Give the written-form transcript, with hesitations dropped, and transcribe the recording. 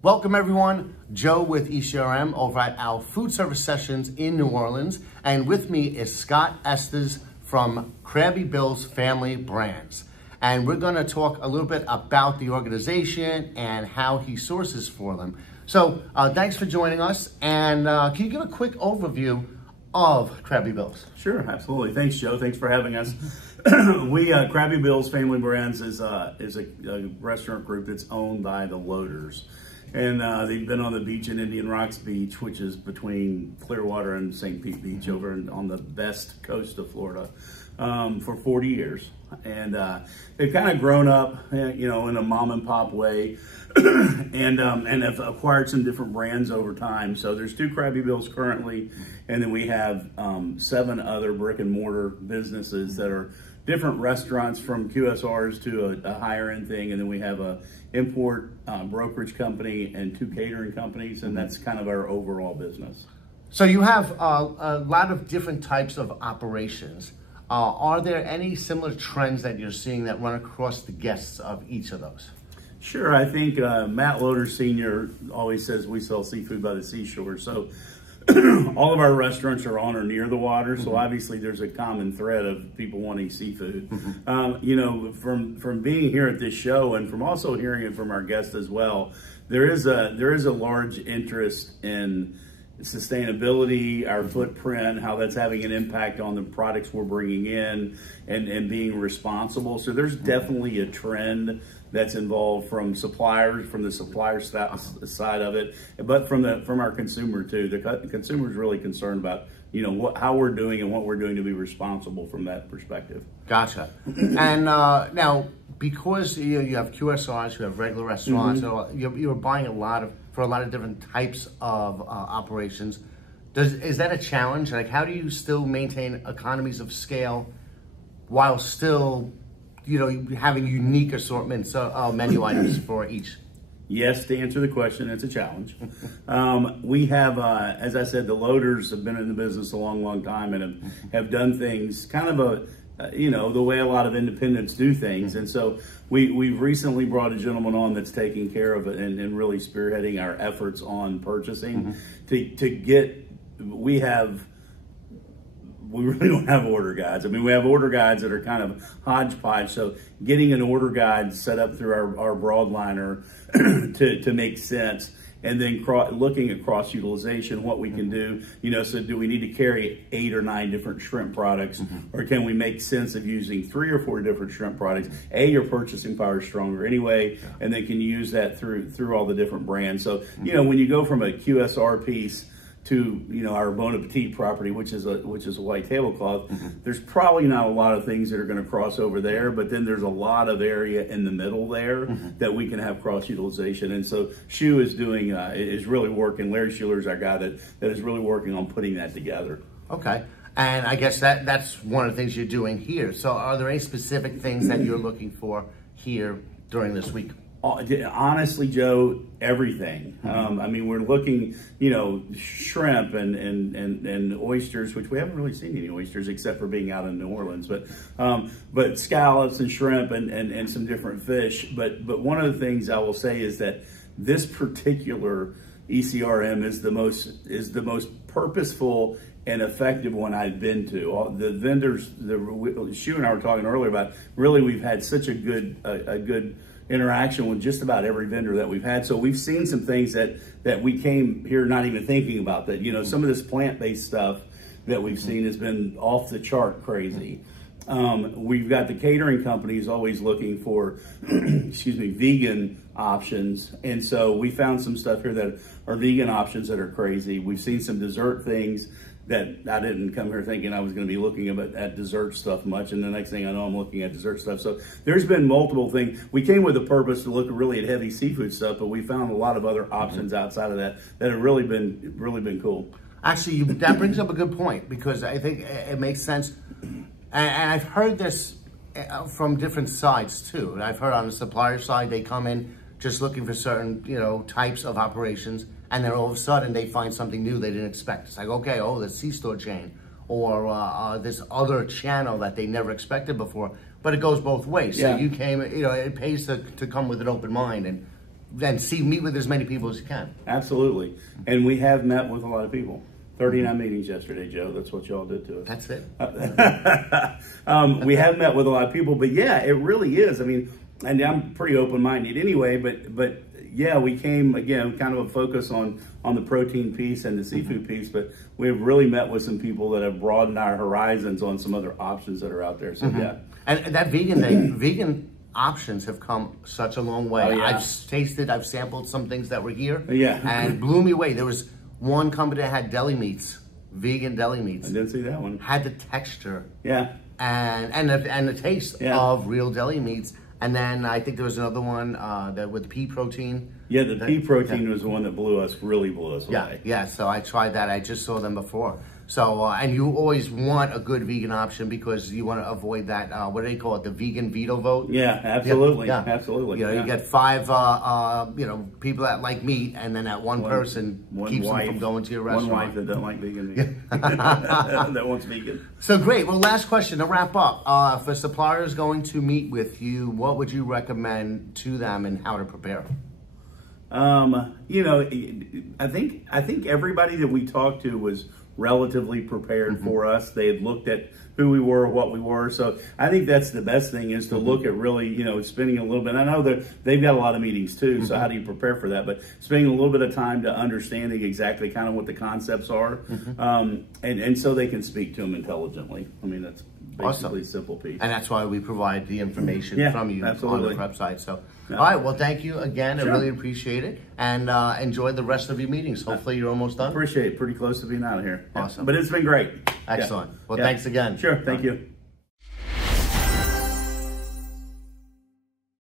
Welcome everyone, Joe with ECRM over at our Foodservice Sessions in New Orleans. And with me is Scott Estes from Crabby Bill's Family Brands. And we're gonna talk a little bit about the organization and how he sources for them. So thanks for joining us. And can you give a quick overview of Crabby Bill's? Sure, absolutely. Thanks, Joe. Thanks for having us. Crabby Bill's Family Brands is a restaurant group that's owned by the Loaders. And they've been on the beach in Indian Rocks Beach, which is between Clearwater and St. Pete Beach over on the best coast of Florida, for 40 years. And they've kind of grown up, in a mom and pop way and have acquired some different brands over time. So there's 2 Crabby Bills currently, and then we have 7 other brick and mortar businesses that are different restaurants, from QSRs to a higher end thing. And then we have a import brokerage company and 2 catering companies, and that's kind of our overall business. So you have a lot of different types of operations. Are there any similar trends that you're seeing that run across the guests of each of those? Sure, I think Matt Loader Sr. always says we sell seafood by the seashore. So all of our restaurants are on or near the water, so obviously there's a common thread of people wanting seafood. From being here at this show, and from also hearing it from our guests as well, there is a large interest in sustainability, our footprint, how that's having an impact on the products we're bringing in, and being responsible. So there's definitely a trend that's involved from suppliers, from the supplier side of it, but from our consumer too. The consumer is really concerned about how we're doing and what we're doing to be responsible from that perspective. Gotcha. And now, because you have QSRs, you have regular restaurants, so you're buying for a lot of different types of operations. Is that a challenge? Like, how do you still maintain economies of scale while still having unique assortments of menu items for each? Yes, to answer the question, it's a challenge. We have, as I said, the Loaders have been in the business a long, long time, and have done things kind of the way a lot of independents do things. And so we've recently brought a gentleman on that's taking care of it and really spearheading our efforts on purchasing we really don't have order guides. I mean, we have order guides that are kind of hodgepodge. So getting an order guide set up through our broadliner to make sense, and then looking at cross-utilization, what we can do, so do we need to carry 8 or 9 different shrimp products, or can we make sense of using 3 or 4 different shrimp products? Your purchasing power is stronger anyway, and then can you use that through all the different brands? So, when you go from a QSR piece to our Bon Appetit property, which is a white tablecloth, there's probably not a lot of things that are going to cross over there, but then there's a lot of area in the middle there that we can have cross utilization. And so Shu is really working. Larry Schuler's our guy that is really working on putting that together. Okay. And I guess that's one of the things you're doing here. So are there any specific things that you're looking for here during this week? Honestly, Joe, everything. I mean, we're looking, shrimp and oysters, which we haven't really seen any oysters except for being out in New Orleans, but scallops and shrimp and some different fish. But one of the things I will say is that this particular ECRM is the most purposeful and effective one I've been to. The vendors, Shu and I were talking earlier about, really we've had such a good interaction with just about every vendor that we've had. So we've seen some things that we came here not even thinking about, that, some of this plant-based stuff that we've seen has been off the chart crazy. We've got the catering companies always looking for, vegan options. And so we found some stuff here that are vegan options that are crazy. We've seen some dessert things that I didn't come here thinking I was going to be looking at dessert stuff much, and the next thing I know, I'm looking at dessert stuff. So there's been multiple things. We came with a purpose to look really at heavy seafood stuff, but we found a lot of other options outside of that have really been cool. Actually, that brings up a good point, because I think it makes sense, and I've heard this from different sides too. I've heard on the supplier side, they come in just looking for certain types of operations, and then all of a sudden they find something new they didn't expect. It's like, okay, the C-store chain, or this other channel that they never expected before. But it goes both ways. So you came, it pays to come with an open mind and meet with as many people as you can. Absolutely. And we have met with a lot of people. 39 meetings yesterday, Joe. That's what y'all did to us. That's it. We have met with a lot of people, but yeah, it really is. I mean, and I'm pretty open-minded anyway, but yeah, we came, again, kind of a focus on the protein piece and the seafood piece, but we've really met with some people that have broadened our horizons on some other options that are out there. So yeah. And that vegan thing, vegan options have come such a long way. Oh, yeah. I've sampled some things that were here. Yeah. And blew me away. There was one company that had deli meats, vegan deli meats. I didn't see that one. Had the texture. Yeah. And the taste Yeah. of real deli meats. And then I think there was another one that with pea protein. Yeah, the pea protein was the one that really blew us away. Yeah, so I tried that. I just saw them before. So, and you always want a good vegan option because you want to avoid that, what do they call it, the vegan veto vote? Yeah, absolutely. Yeah. Absolutely. You know, yeah. you get 5, people that like meat, and then that one person keeps them from going to your restaurant. One wife that doesn't like vegan meat. That wants vegan. So great. Well, last question to wrap up. If a supplier is going to meet with you, what would you recommend to them and how to prepare? You know, I think everybody that we talked to was relatively prepared for us. They had looked at who we were, what we were. So I think that's the best thing is to look at really, you know, spending a little bit. I know that they've got a lot of meetings too. So how do you prepare for that? But spending a little bit of time to understanding exactly kind of what the concepts are, and so they can speak to them intelligently. I mean, that's basically a simple piece. And that's why we provide the information from you on the website. So, all right. Well, thank you again. Sure. I really appreciate it. And enjoy the rest of your meetings. Hopefully you're almost done. Appreciate it. Pretty close to being out of here. Awesome. But it's been great. Excellent. Well, thanks again. Sure. Thank you.